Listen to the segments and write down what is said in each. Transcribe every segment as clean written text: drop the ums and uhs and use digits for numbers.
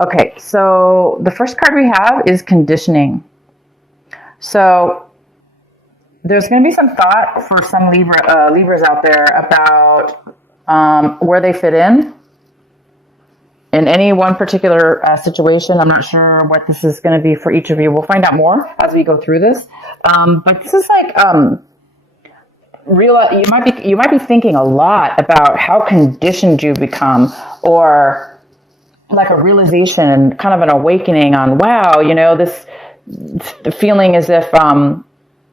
Okay, so the first card we have is conditioning. So there's going to be some thought for some Libras out there about where they fit in any one particular situation. I'm not sure what this is going to be for each of you. We'll find out more as we go through this. But this is like you might be thinking a lot about how conditioned you become, or like a realization and kind of an awakening on, wow, this the feeling as if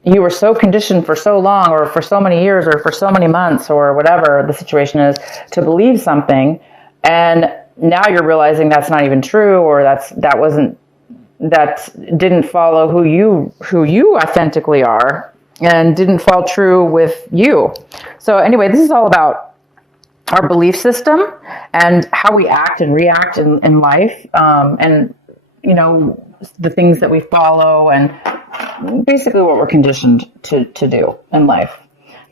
you were so conditioned for so long, or for so many years, or for so many months, or whatever the situation is, to believe something, and now you're realizing that's not even true, or that didn't follow who you authentically are, and didn't fall true with you. So anyway, this is all about our belief system and how we act and react in life, and the things that we follow, and basically what we're conditioned to do in life.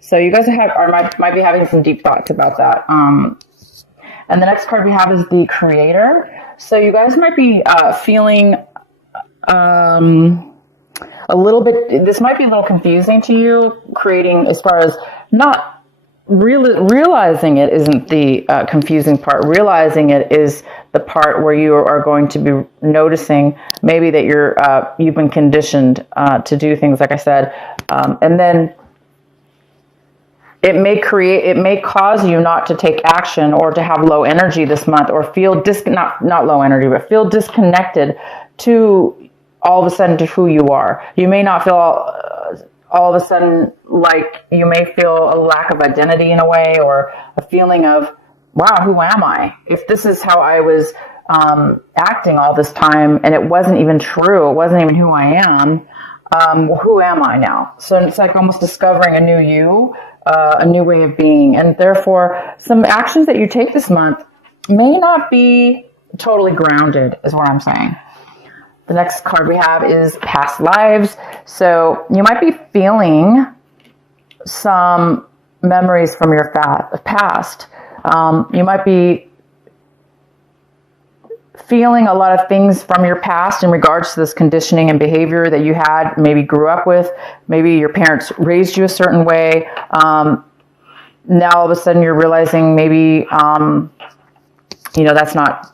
So you guys might be having some deep thoughts about that. And the next card we have is the Creator. So you guys might be feeling a little bit. This might be a little confusing to you. Creating, as far as not realizing it isn't the confusing part. Realizing it is the part where you are going to be noticing maybe that you've been conditioned to do things, like I said, and then it may cause you not to take action, or to have low energy this month, or feel not low energy, but feel disconnected to all of a sudden to who you are. You may not feel all of a sudden, like, you may feel a lack of identity in a way, or a feeling of, wow, who am I? If this is how I was acting all this time, and it wasn't even true, it wasn't even who I am, who am I now? So it's like almost discovering a new you, a new way of being. And therefore, some actions that you take this month may not be totally grounded, is what I'm saying. The next card we have is past lives. So you might be feeling some memories from your past. You might be feeling a lot of things from your past in regards to this conditioning and behavior that you had, maybe grew up with. Maybe your parents raised you a certain way. Now all of a sudden you're realizing maybe, that's not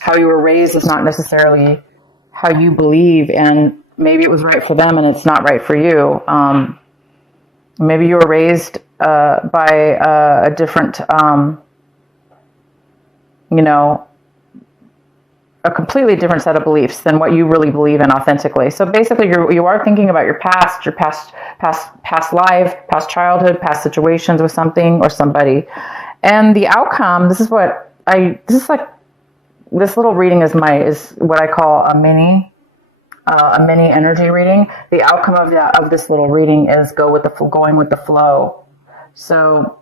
how you were raised. It's not necessarily how you believe, and maybe it was right for them and it's not right for you. Maybe you were raised by a different, a completely different set of beliefs than what you really believe in authentically. So basically, you are thinking about your past life, past childhood, past situations with something or somebody, and the outcome. This little reading is what I call a mini energy reading. The outcome of this little reading is going with the flow. So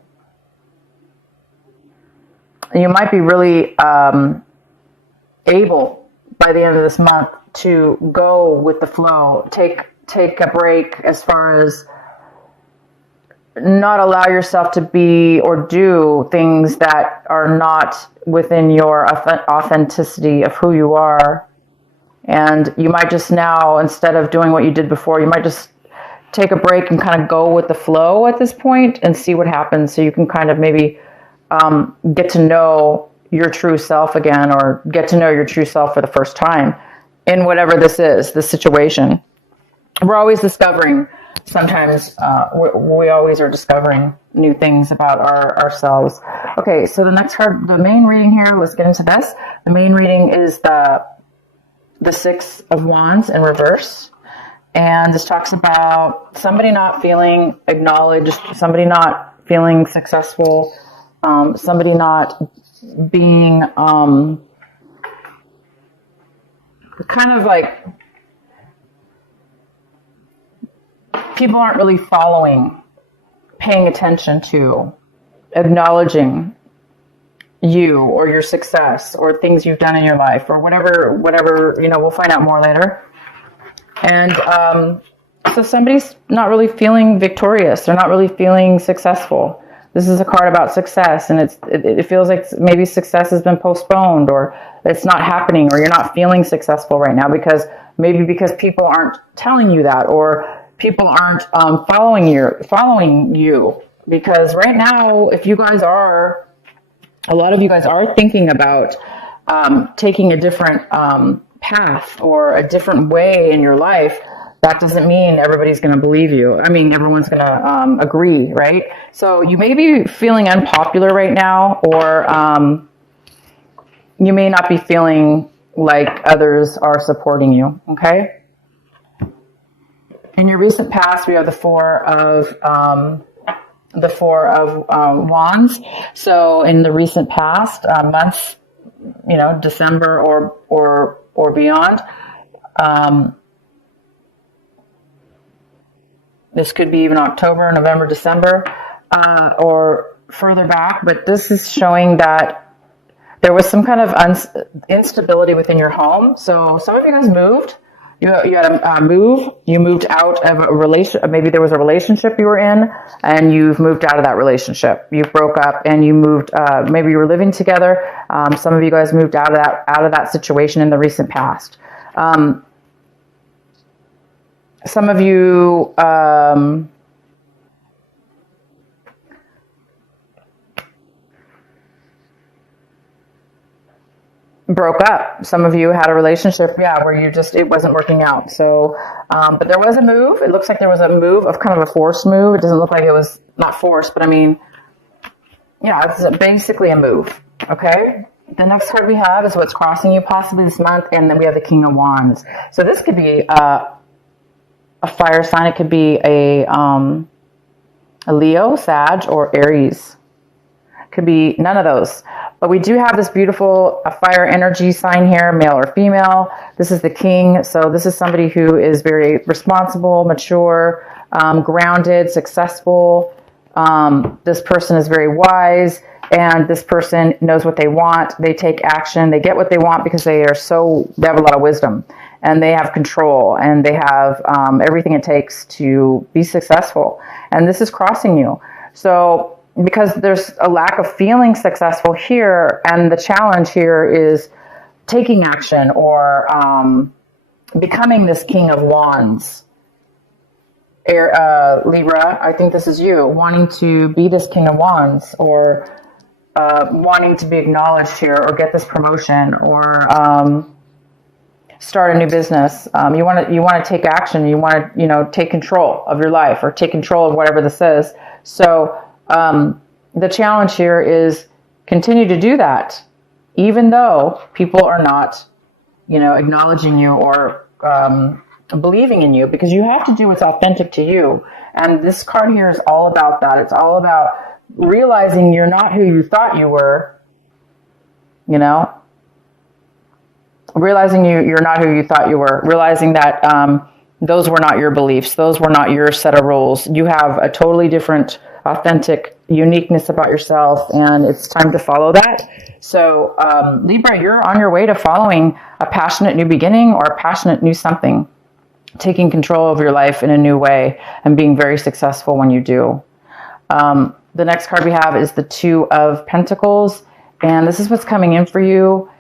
you might be really able by the end of this month to go with the flow. Take a break, as far as not allow yourself to be or do things that are not within your authenticity of who you are. And you might just now, instead of doing what you did before, you might just take a break and kind of go with the flow at this point and see what happens. So you can kind of maybe get to know your true self again, or get to know your true self for the first time in whatever this situation. We're always discovering. Sometimes we always are discovering new things about ourselves. Okay, so the next card, the main reading here, let's get into this. The main reading is the Six of Wands in reverse. And this talks about somebody not feeling acknowledged, somebody not feeling successful, somebody not being kind of like, people aren't really paying attention to, acknowledging you or your success or things you've done in your life, or whatever, we'll find out more later. And so somebody's not really feeling victorious. They're not really feeling successful. This is a card about success, and it feels like maybe success has been postponed, or it's not happening, or you're not feeling successful right now because people aren't telling you that, or people aren't following you. Because right now, if you guys are, a lot of you guys are thinking about taking a different path or a different way in your life, that doesn't mean everybody's going to believe you. I mean, everyone's going to agree, right? So you may be feeling unpopular right now, or you may not be feeling like others are supporting you, okay? In your recent past, we have the Four of Wands. So in the recent past, months, December or beyond, this could be even October, November, December, or further back. But this is showing that there was some kind of instability within your home. So some of you guys moved. You had a move. You moved out of a relation. Maybe there was a relationship you were in, and you've moved out of that relationship. You broke up, and you moved. Maybe you were living together. Some of you guys moved out of that situation in the recent past. Some of you broke up. Some of you had a relationship, where it wasn't working out. So, but there was a move. It looks like there was a move of kind of a forced move. It doesn't look like it was not forced, but I mean, it's basically a move. Okay. The next card we have is what's crossing you possibly this month, and then we have the King of Wands. So this could be a fire sign. It could be a Leo, Sag, or Aries. It could be none of those. But we do have this beautiful fire energy sign here, male or female. This is the King. So this is somebody who is very responsible, mature, grounded, successful. This person is very wise, and this person knows what they want. They take action. They get what they want because they have a lot of wisdom, and they have control, and they have everything it takes to be successful. And this is crossing you. So because there's a lack of feeling successful here, and the challenge here is taking action, or becoming this King of Wands. Libra, I think this is you, wanting to be this King of Wands, or wanting to be acknowledged here, or get this promotion, or start a new business. You want to take action. You want to take control of your life, or take control of whatever this is. So the challenge here is continue to do that, even though people are not, acknowledging you or believing in you, because you have to do what's authentic to you. And this card here is all about that. It's all about realizing you're not who you thought you were, realizing you're not who you thought you were, realizing that those were not your beliefs. Those were not your set of rules. You have a totally different, authentic uniqueness about yourself, and it's time to follow that. So Libra, you're on your way to following a passionate new beginning, or a passionate new something, taking control of your life in a new way, and being very successful when you do. The next card we have is the Two of Pentacles, and this is what's coming in for you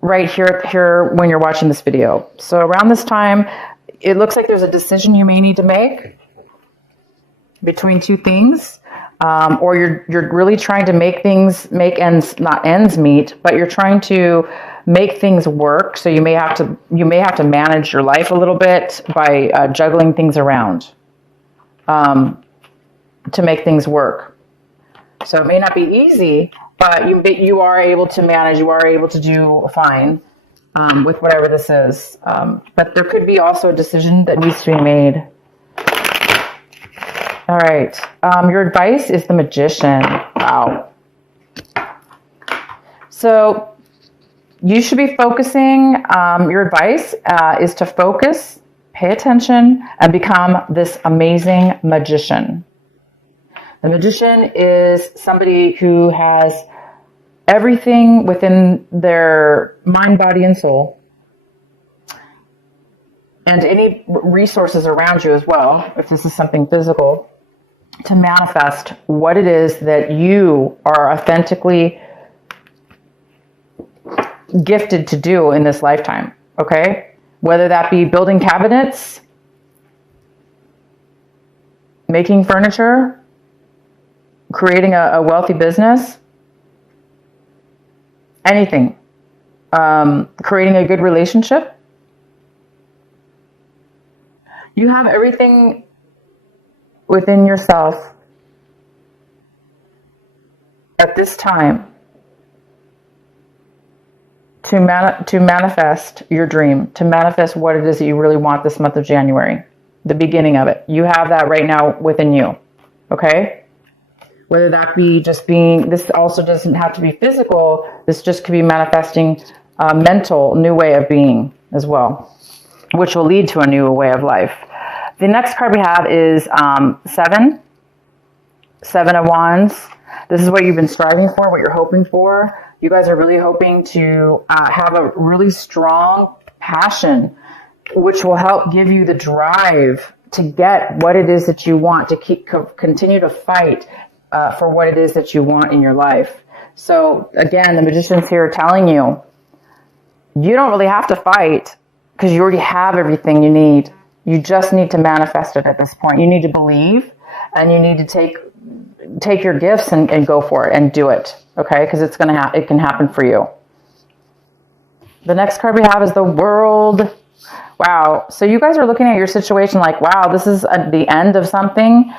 right here when you're watching this video. So around this time, it looks like there's a decision you may need to make between two things, or you're really trying to make not ends meet, but you're trying to make things work. So you may have to manage your life a little bit by juggling things around to make things work. So it may not be easy, but you are able to manage. You are able to do fine with whatever this is. But there could be also a decision that needs to be made. All right. Your advice is the Magician. Wow. So you should be focusing. Your advice is to focus, pay attention, and become this amazing magician. The magician is somebody who has everything within their mind, body, and soul, and any resources around you as well, if this is something physical. to manifest what it is that you are authentically gifted to do in this lifetime, okay? Whether that be building cabinets, making furniture, creating a wealthy business, anything, creating a good relationship. You have everything within yourself at this time to manifest your dream, to manifest what it is that you really want this month of January, the beginning of it. You have that right now within you, okay? Whether that be just being, this also doesn't have to be physical, this just could be manifesting a mental new way of being as well, which will lead to a new way of life. The next card we have is Seven of Wands. This is what you've been striving for, what you're hoping for. You guys are really hoping to have a really strong passion, which will help give you the drive to get what it is that you want, to continue to fight for what it is that you want in your life. So again, the Magician's here telling you, you don't really have to fight because you already have everything you need. You just need to manifest it at this point. You need to believe, and you need to take your gifts and go for it and do it, okay? Because it can happen for you. The next card we have is the World. Wow. So you guys are looking at your situation like, wow, this is the end of something.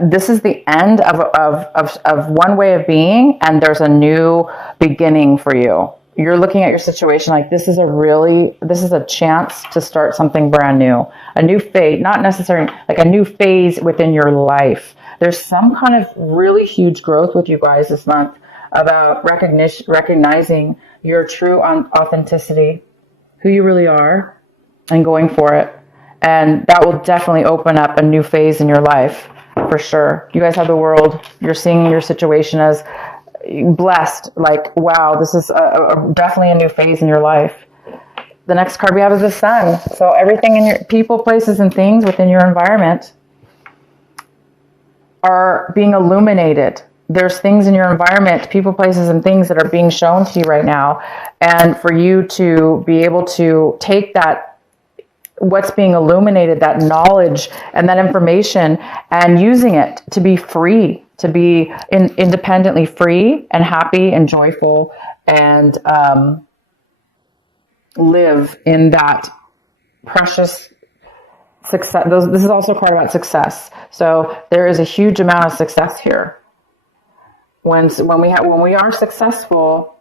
This is the end of one way of being, and there's a new beginning for you. You're looking at your situation like this is a chance to start something brand new, a new phase, not necessarily like a new phase within your life. There's some kind of really huge growth with you guys this month about recognizing your true authenticity, who you really are, and going for it. And that will definitely open up a new phase in your life for sure. You guys have the World. You're seeing your situation as blessed, like, wow, this is definitely a new phase in your life. The next card we have is the Sun. So everything in your people, places, and things within your environment are being illuminated. There's things in your environment, people, places, and things that are being shown to you right now. And for you to be able to take that, what's being illuminated, that knowledge and that information, and using it to be free, to be independently free and happy and joyful, and live in that precious success. This is also a card about success. So there is a huge amount of success here. When we are successful,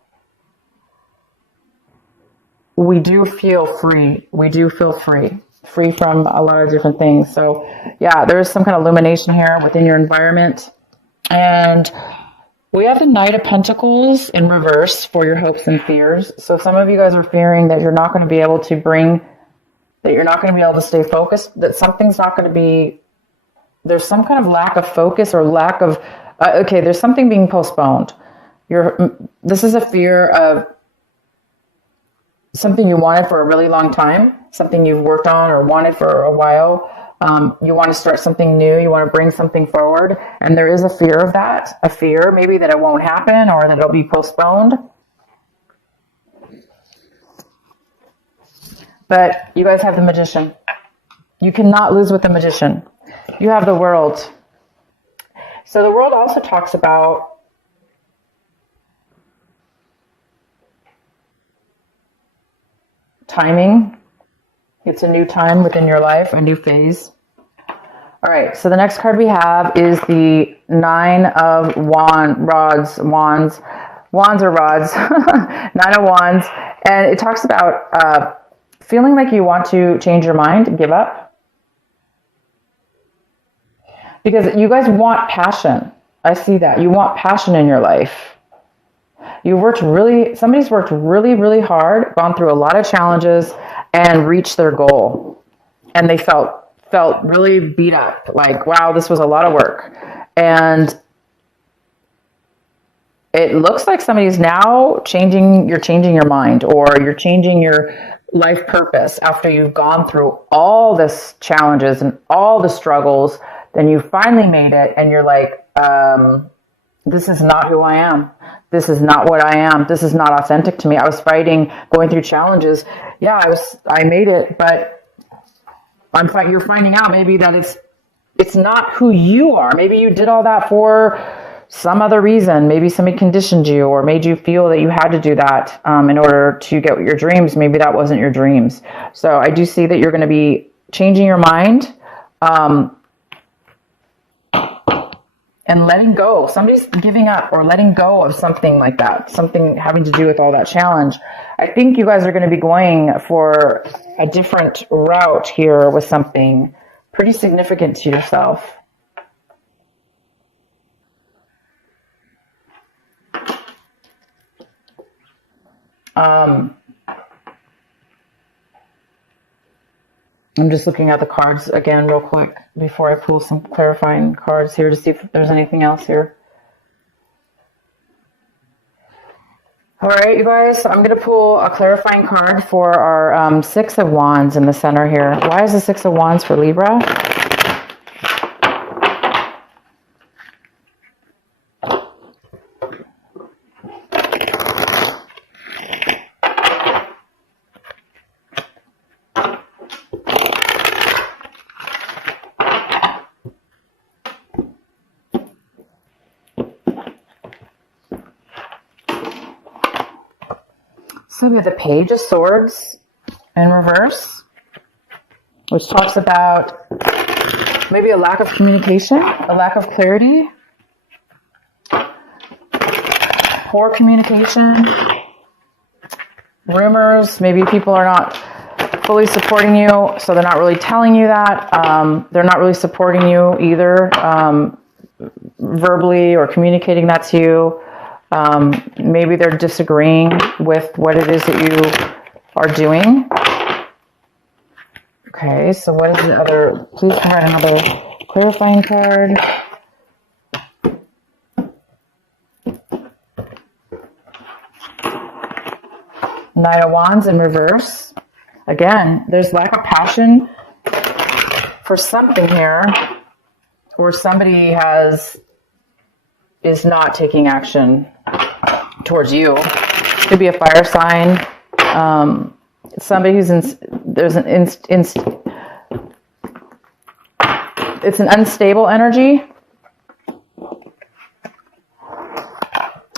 we do feel free. We do feel free from a lot of different things. So yeah, there is some kind of illumination here within your environment. And we have the Knight of Pentacles in reverse for your hopes and fears. So some of you guys are fearing that you're not going to be able to stay focused, that something's not going to be, there's some kind of lack of focus or lack of, there's something being postponed. This is a fear of something you wanted for a really long time, something you've worked on or wanted for a while. You want to start something new. You want to bring something forward. And there is a fear of that, a fear maybe that it won't happen or that it'll be postponed. But you guys have the Magician. You cannot lose with the Magician. You have the World. So the World also talks about timing. It's a new time within your life, a new phase. All right, so the next card we have is the Nine of Rods. Wands or rods. Nine of Wands. And it talks about feeling like you want to change your mind, give up. Because you guys want passion. I see that. You want passion in your life. Somebody's worked really, really hard, gone through a lot of challenges, and reached their goal. And they felt really beat up. Like, wow, this was a lot of work. And it looks like somebody's now you're changing your mind, or you're changing your life purpose after you've gone through all this challenges and all the struggles then you finally made it, and you're like, this is not who I am. This is not what I am. This is not authentic to me. I was fighting, going through challenges. Yeah, I made it, but you're finding out maybe that it's not who you are. Maybe you did all that for some other reason. Maybe somebody conditioned you or made you feel that you had to do that in order to get your dreams. Maybe that wasn't your dreams. So I do see that you're going to be changing your mind and letting go. Somebody's giving up or letting go of something like that, something having to do with all that challenge. I think you guys are going to be going for a different route here with something pretty significant to yourself. I'm just looking at the cards again real quick before I pull some clarifying cards here to see if there's anything else here. All right, you guys, I'm going to pull a clarifying card for our Six of Wands in the center here. Why is the Six of Wands for Libra? So we have the Page of Swords in reverse, which talks about maybe a lack of communication, a lack of clarity, poor communication, rumors. Maybe people are not fully supporting you, so they're not really telling you that. They're not really supporting you either, verbally or communicating that to you. Maybe they're disagreeing with what it is that you are doing. Okay, so what is the other? Please provide another clarifying card. Knight of Wands in reverse. Again, there's lack of passion for something here, or somebody is not taking action towards you. Could be a fire sign. Somebody who's it's an unstable energy.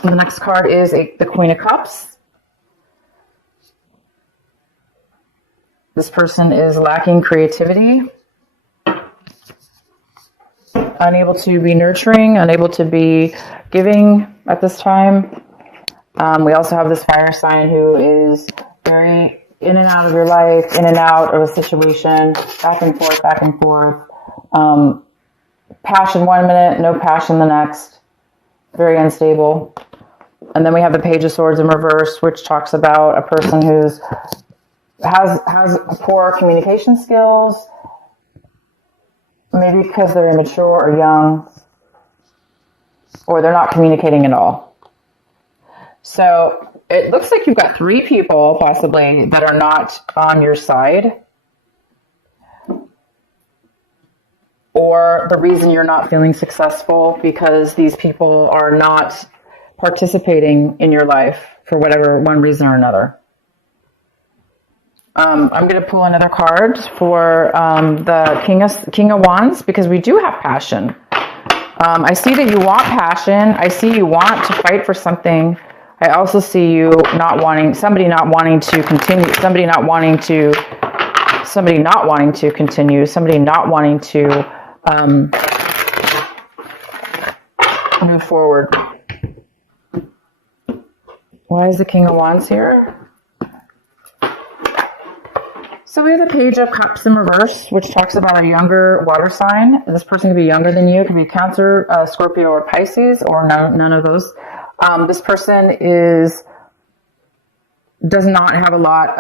The next card is the Queen of Cups. This person is lacking creativity, unable to be nurturing, unable to be giving at this time. We also have this fire sign who is very in and out of your life, in and out of a situation, back and forth, back and forth. Passion one minute, no passion the next. Very unstable. And then we have the Page of Swords in reverse, which talks about a person who's has poor communication skills, maybe because they're immature or young, or they're not communicating at all. So it looks like you've got three people possibly that are not on your side, or the reason you're not feeling successful because these people are not participating in your life for whatever one reason or another. I'm going to pull another card for the King of Wands, because we do have passion. I see that you want passion. I see you want to fight for something. I also see you somebody not wanting to continue, somebody not wanting to continue, somebody not wanting to move forward. Why is the King of Wands here? So we have the Page of Cups in reverse, which talks about a younger water sign. This person could be younger than you. It could be Cancer, Scorpio, or Pisces, or none of those. This person does not have a lot.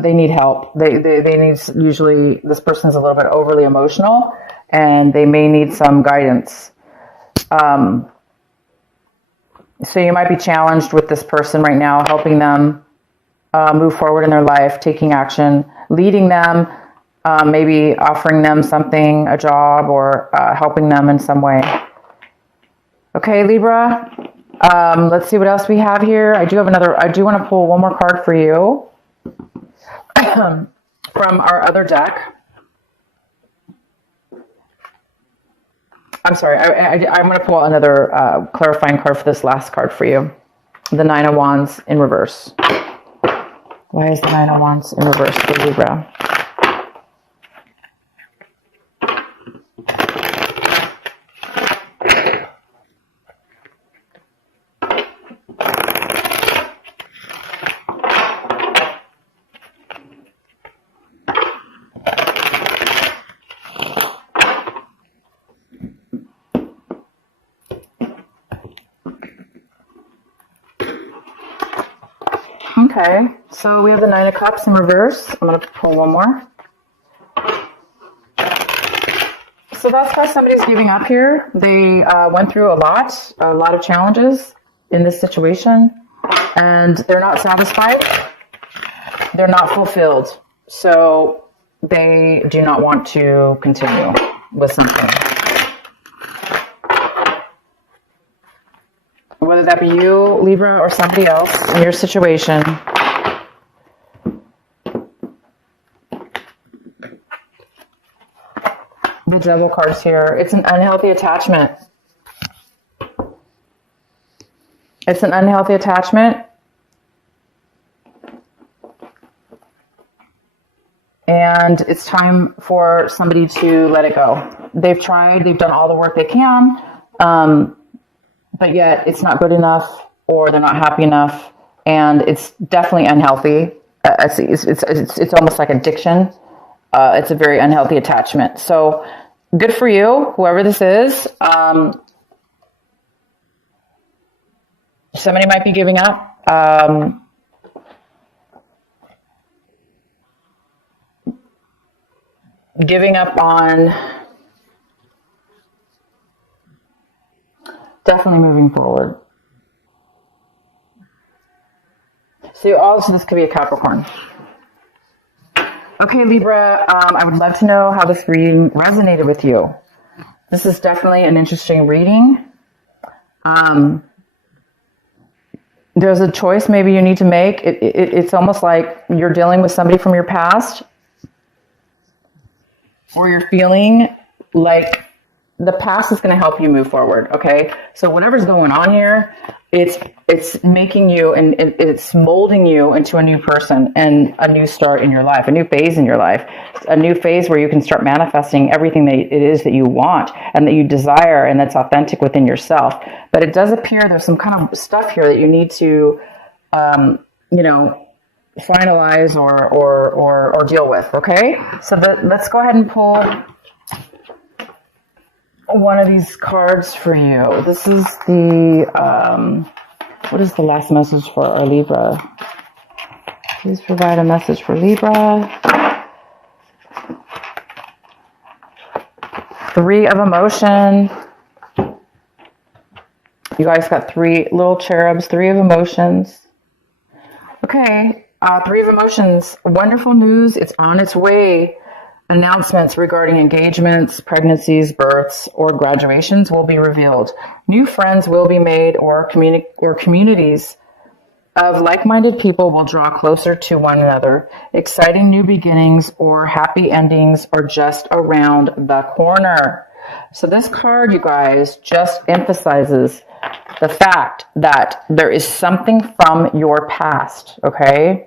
They need help. They need, usually this person's a little bit overly emotional, and they may need some guidance. So you might be challenged with this person right now, helping them move forward in their life, taking action, leading them maybe offering them something, a job, or helping them in some way. Okay, Libra. Let's see what else we have here. I do want to pull one more card for you from our other deck. I'm sorry. I'm going to pull another clarifying card for this last card for you. The Nine of Wands in reverse. Why is the Nine of Wands in reverse for Libra? Okay, so we have the Nine of Cups in reverse. I'm going to pull one more. So that's why somebody's giving up here. They went through a lot of challenges in this situation, and they're not satisfied. They're not fulfilled. So they do not want to continue with something. Whether that be you, Libra, or somebody else in your situation. The Devil card's here. It's an unhealthy attachment. It's an unhealthy attachment. And it's time for somebody to let it go. They've tried, they've done all the work they can, but yet it's not good enough, or they're not happy enough, and it's definitely unhealthy. It's almost like addiction. It's a very unhealthy attachment. So good for you, whoever this is. Somebody might be giving up. Giving up on definitely moving forward. So also this could be a Capricorn. Okay, Libra, I would love to know how this reading resonated with you. This is definitely an interesting reading. There's a choice maybe you need to make. It's almost like you're dealing with somebody from your past, or you're feeling like the past is going to help you move forward. Okay, so whatever's going on here, it's making you, and it's molding you into a new person and a new start in your life, a new phase in your life, a new phase where you can start manifesting everything that it is that you want and that you desire, and that's authentic within yourself. But it does appear there's some kind of stuff here that you need to, finalize or deal with. Okay, so let's go ahead and pull one of these cards for you. This is the, what is the last message for our Libra? Please provide a message for Libra. Three of emotion. You guys got three little cherubs, three of emotions. Okay, three of emotions. Wonderful news. It's on its way. Announcements regarding engagements, pregnancies, births, or graduations will be revealed. New friends will be made, or communities of like-minded people will draw closer to one another. Exciting new beginnings or happy endings are just around the corner. So this card, you guys, just emphasizes the fact that there is something from your past, okay?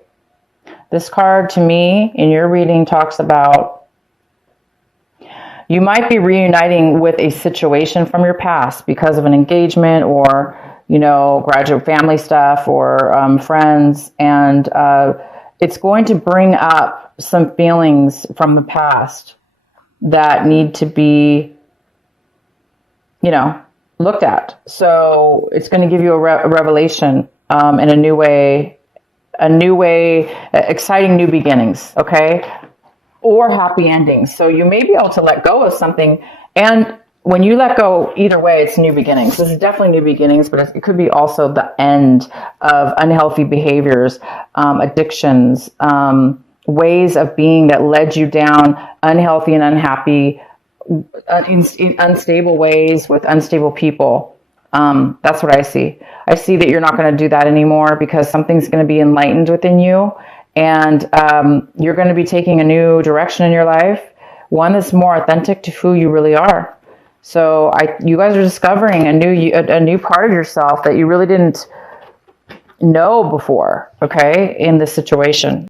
This card, to me, in your reading, talks about you might be reuniting with a situation from your past because of an engagement or, graduate family stuff or friends. And it's going to bring up some feelings from the past that need to be, looked at. So it's going to give you a revelation in a new way, exciting new beginnings, okay? Or happy endings. So you may be able to let go of something, and when you let go, either way, it's new beginnings. This is definitely new beginnings, but it could be also the end of unhealthy behaviors, addictions, ways of being that led you down unhealthy and unhappy, in unstable ways with unstable people. That's what I see. I see that you're not going to do that anymore because something's going to be enlightened within you, and you're going to be taking a new direction in your life, one that's more authentic to who you really are. So you guys are discovering a new part of yourself that you really didn't know before, okay, in this situation.